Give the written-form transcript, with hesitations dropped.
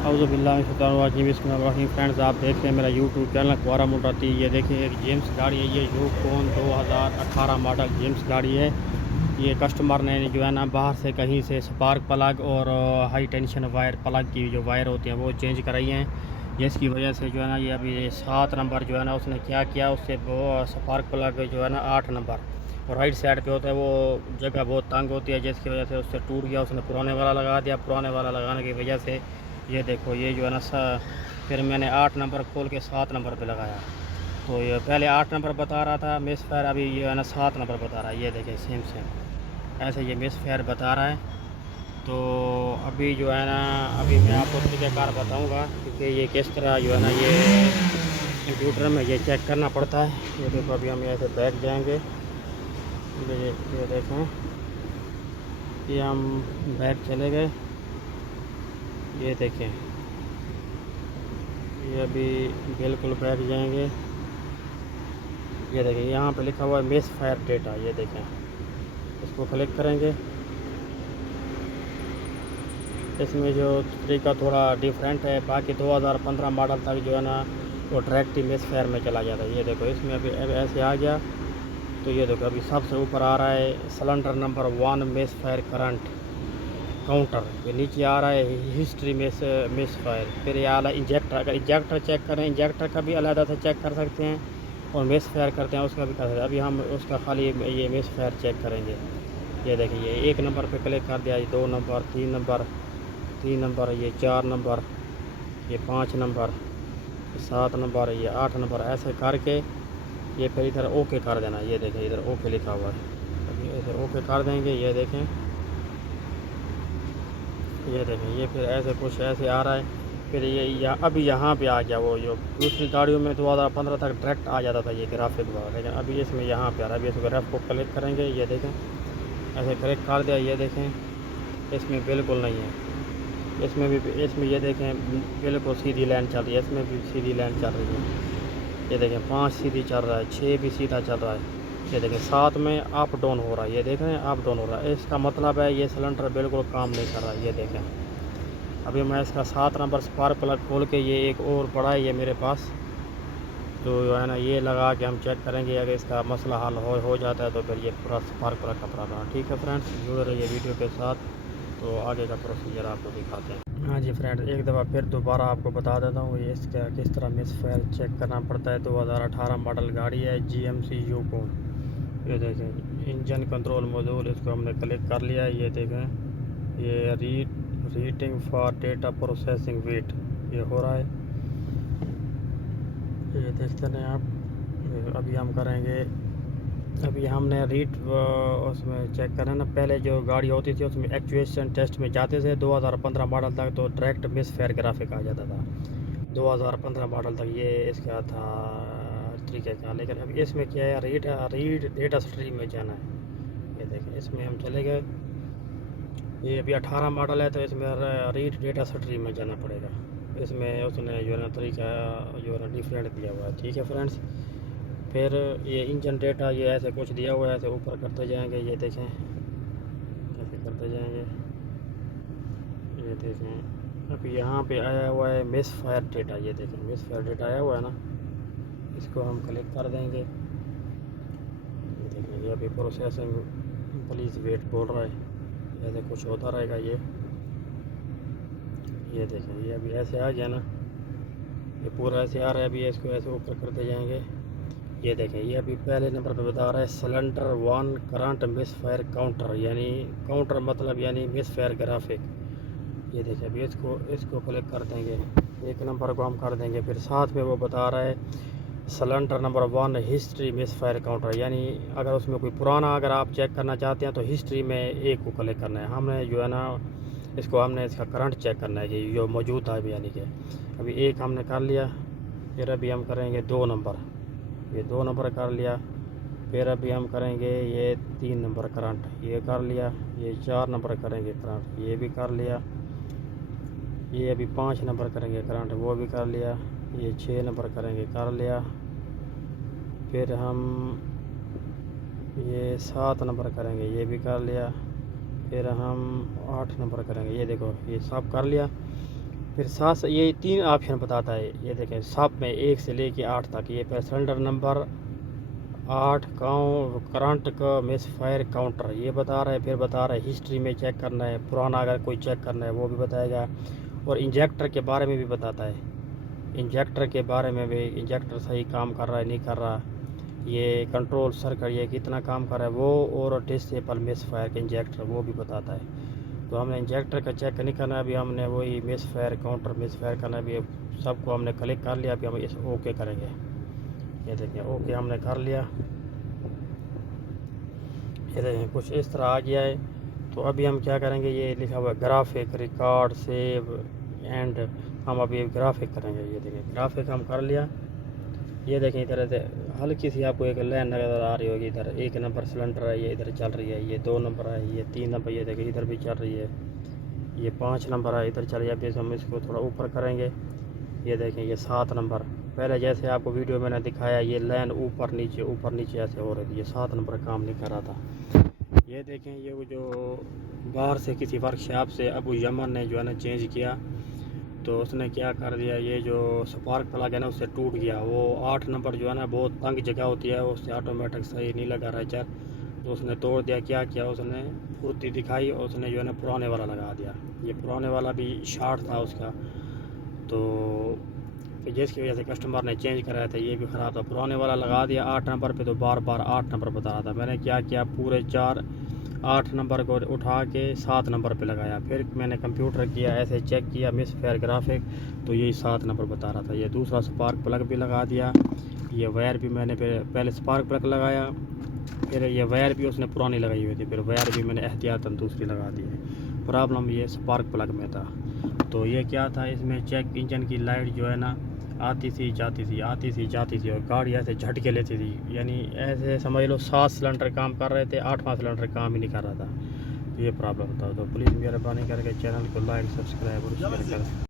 बिस्मिल्लाहिर्रहमानिर्रहीम। फ्रेंड्स, आप देख रहे हैं मेरा यूट्यूब चैनल अखबार मोटाती। ये देखिए एक जेम्स गाड़ी है, ये यूकोन 2018 मॉडल जेम्स गाड़ी है। ये कस्टमर ने जो है ना बाहर से कहीं से स्पार्क प्लग और हाई टेंशन वायर प्लग की जो वायर होती हैं वो चेंज कराई हैं, जिसकी वजह से जो है ना ये अभी 7 नंबर जो है ना उसने क्या किया, उससे वो स्पार्क प्लग जो है ना 8 नंबर और राइट साइड पे होता है, वो जगह बहुत तंग होती है, जिसकी वजह से उससे टूट गया। उसने पुराने वाला लगा दिया। पुराने वाला लगाने की वजह से ये देखो ये जो है ना फिर मैंने 8 नंबर खोल के 7 नंबर पे लगाया, तो ये पहले 8 नंबर बता रहा था मिस फायर, अभी ये है ना 7 नंबर बता रहा है। ये देखें सेम सेम ऐसे ये मिस फायर बता रहा है। तो अभी जो है ना अभी मैं आपको तरीक़ाकार बताऊंगा, क्योंकि ये किस तरह जो है ना ये कंप्यूटर में ये चेक करना पड़ता है। ये देखो अभी हम ऐसे बैठ जाएंगे। ये देखें, ये हम बैक चले गए। ये देखें, ये अभी बिल्कुल बैठ जाएंगे। ये देखें यहाँ पे लिखा हुआ है मिस फायर डेटा। ये देखें, इसको क्लिक करेंगे। इसमें जो तरीका थोड़ा डिफरेंट है, बाकी 2015 मॉडल तक जो है ना वो डायरेक्ट ही मिस फायर में चला जाता है। ये देखो इसमें अभी ऐसे आ गया। तो ये देखो अभी सबसे ऊपर आ रहा है cylinder number 1 miss fire current counter, ये नीचे आ रहा है हिस्ट्री मिस फायर। फिर ये आ रहा है इंजेक्टर। अगर इंजेक्टर चेक करें, इंजेक्टर का भी अलग से चेक कर सकते हैं और मिस फायर करते हैं उसका भी कर सकते हैं। अभी हम उसका खाली ये मिस फायर चेक करेंगे। ये देखिए ये 1 नंबर पे क्लिक कर दिया, ये 2 नंबर, 3 नंबर, ये 4 नंबर, ये 5 नंबर, 7 नंबर, ये 8 नंबर, ऐसे करके ये फिर इधर ओके कर देना। ये देखें इधर ओके लिखा हुआ है, अभी इधर ओके कर देंगे। ये देखें, ये देखें ये फिर ऐसे कुछ ऐसे आ रहा है। फिर ये अभी यहाँ पे आ गया, वो जो दूसरी गाड़ियों में 2015 तक डायरेक्ट आ जाता था ये ग्राफिक वाला, लेकिन अभी इसमें यहाँ पे आ रहा है। अभी इस ग्राफ को क्लिक करेंगे। ये देखें ऐसे क्लिक कर दिया। ये देखें इसमें बिल्कुल नहीं है, इसमें भी, इसमें ये देखें बिल्कुल सीधी लाइन चल रही है, इसमें भी सीधी लाइन चल रही है। ये देखें 5 सीधी चल रहा है, 6 भी सीधा चल रहा है। ये देखें 7 में अप डाउन हो रहा है। ये देखें अप डाउन हो रहा है, इसका मतलब है ये सिलेंडर बिल्कुल काम नहीं कर रहा है। ये देखें अभी मैं इसका 7 नंबर स्पार्क प्लग खोल के, ये एक और पड़ा है ये मेरे पास, तो जो है ना ये लगा के हम चेक करेंगे। अगर इसका मसला हल हो जाता है तो फिर ये पूरा स्पार्क प्लग का प्रॉब्लम। ठीक है फ्रेंड्स, जुड़े रहिए वीडियो के साथ, तो आगे का प्रोसीजर आपको दिखाते हैं। हाँ जी फ्रेंड्स, एक दफ़ा फिर दोबारा आपको बता देता हूँ ये इसका किस तरह मिस फायर चेक करना पड़ता है। 2018 मॉडल गाड़ी है GMC यूकोन। ये देखें इंजन कंट्रोल मॉड्यूल, इसको हमने क्लिक कर लिया है। ये देखें ये reading for data processing wait ये हो रहा है। ये देखते हैं आप। अभी हम करेंगे, अभी हमने उसमें चेक करना ना, पहले जो गाड़ी होती थी उसमें एक्चुएशन टेस्ट में जाते थे 2015 मॉडल तक, तो डायरेक्ट मिस फायर ग्राफिक आ जाता था 2015 मॉडल तक। ये इसका था तरीके का, लेकिन अभी इसमें क्या है, रीड डेटा स्ट्रीम में जाना है। ये देखें इसमें हम चले गए। ये अभी 18 मॉडल है, तो इसमें रीड डेटा स्ट्रीम में जाना पड़ेगा। इसमें उसने जो है ना तरीका जो है ना डिफरेंट दिया हुआ है। ठीक है फ्रेंड्स, फिर ये इंजन डेटा ये ऐसे कुछ दिया हुआ है, ऐसे ऊपर करते जाएंगे। ये देखें ऐसे करते जाएंगे। ये देखें अभी यहाँ पे आया हुआ है मिस फायर डेटा। ये देखें मिस फायर डेटा आया हुआ है ना, इसको हम क्लिक कर देंगे। ये देखें ये अभी प्रोसेसिंग प्लीज़ वेट बोल रहा है, ऐसे कुछ होता रहेगा। ये देखें ये अभी ऐसे आ गया ना, ये पूरा ऐसे आ रहा है। अभी इसको ऐसे ऊपर करते जाएंगे। ये देखें ये अभी पहले नंबर पे बता रहा है cylinder 1 current miss fire counter, यानी काउंटर मतलब यानी मिस फायर ग्राफिक। ये देखें अभी इसको क्लिक कर देंगे, 1 नंबर को हम कर देंगे। फिर साथ में वो बता रहा है cylinder number 1 history miss fire counter, यानी अगर उसमें कोई पुराना अगर आप चेक करना चाहते हैं तो हिस्ट्री में 1 को क्लिक करना है। हमने जो है ना हमने इसका करंट चेक करना है कि जो मौजूद था अभी, यानी कि अभी 1 हमने कर लिया। फिर अभी हम करेंगे 2 नंबर, ये 2 नंबर कर लिया। फिर अभी हम करेंगे ये 3 नंबर करंट, ये कर लिया। ये 4 नंबर करेंगे करंट, ये भी कर लिया। ये अभी 5 नंबर करेंगे करंट, वो भी कर लिया। ये 6 नंबर करेंगे, कर लिया। फिर हम ये 7 नंबर करेंगे, ये भी कर लिया। फिर हम 8 नंबर करेंगे, ये देखो ये सब कर लिया। फिर साथ ये 3 ऑप्शन बताता है, ये देखें सब में 1 से लेके 8 तक। ये फिर सिलेंडर नंबर 8 करंट का मिस फायर काउंटर ये बता रहा है। फिर बता रहा है हिस्ट्री में चेक करना है, पुराना अगर कोई चेक करना है वो भी बताएगा। और इंजेक्टर के बारे में भी बताता है, इंजेक्टर के बारे में भी, इंजेक्टर सही काम कर रहा है नहीं कर रहा, ये कंट्रोल सर्किट ये कितना काम कर रहा है वो, और डिसेबल मिस फायर के इंजेक्टर वो भी बताता है। तो हमने इंजेक्टर का चेक नहीं करना, अभी हमने वही miss fire counter miss fire करना, अभी सबको हमने क्लिक कर लिया। अभी हम इस ओके करेंगे, ये देखिए ओके हमने कर लिया। ये देखें कुछ इस तरह आ गया है। तो अभी हम क्या करेंगे, ये लिखा हुआ है ग्राफिक रिकॉर्ड सेव एंड, हम अभी ग्राफिक करेंगे। ये देखें ग्राफिक हम कर लिया। ये देखें इधर से हल्की सी आपको एक लाइन नज़र आ रही होगी, इधर 1 नंबर सिलेंडर है, ये इधर चल रही है, ये 2 नंबर है, ये 3 नंबर, ये देखें इधर भी चल रही है, ये 5 नंबर है, इधर चल रही है। अभी हम इसको थोड़ा ऊपर करेंगे, ये देखें ये 7 नंबर। पहले जैसे आपको वीडियो मैंने दिखाया ये लाइन ऊपर नीचे ऐसे हो रही थी, ये 7 नंबर काम नहीं कर रहा था। ये देखें ये वो जो बाहर से किसी वर्कशॉप से अबू यमन ने जो है ना चेंज किया, तो उसने क्या कर दिया, ये जो स्पार्क प्लग है ना उससे टूट गया। वो 8 नंबर जो है ना बहुत तंग जगह होती है, उससे ऑटोमेटिक सही नहीं लगा रहा है, तो उसने तोड़ दिया। क्या किया उसने, फुर्ती दिखाई और उसने जो है ना पुराने वाला लगा दिया। ये पुराने वाला भी शॉर्ट था उसका, तो जिसकी वजह से कस्टमर ने चेंज कराया था, ये भी ख़राब था। पुराने वाला लगा दिया 8 नंबर पे, तो बार बार 8 नंबर बता रहा था। मैंने क्या किया, पूरे 8 नंबर को उठा के 7 नंबर पे लगाया। फिर मैंने कंप्यूटर किया, ऐसे चेक किया मिस फायर ग्राफिक, तो यही 7 नंबर बता रहा था। ये दूसरा स्पार्क प्लग भी लगा दिया। ये वायर भी मैंने पहले स्पार्क प्लग लगाया, फिर ये वायर भी उसने पुरानी लगाई हुई थी, फिर वायर भी मैंने एहतियातन दूसरी लगा दी है। प्रॉब्लम ये स्पार्क प्लग में था। तो ये क्या था, इसमें चेक इंजन की लाइट जो है ना आती थी जाती थी, आती थी जाती थी, और गाड़ी ऐसे झटके लेती थी। यानी ऐसे समझ लो 7 सिलेंडर काम कर रहे थे, 8वां सिलेंडर काम ही नहीं कर रहा था। ये प्रॉब्लम था। तो प्लीज़ मेहरबानी करके चैनल को लाइक सब्सक्राइब और शेयर करें।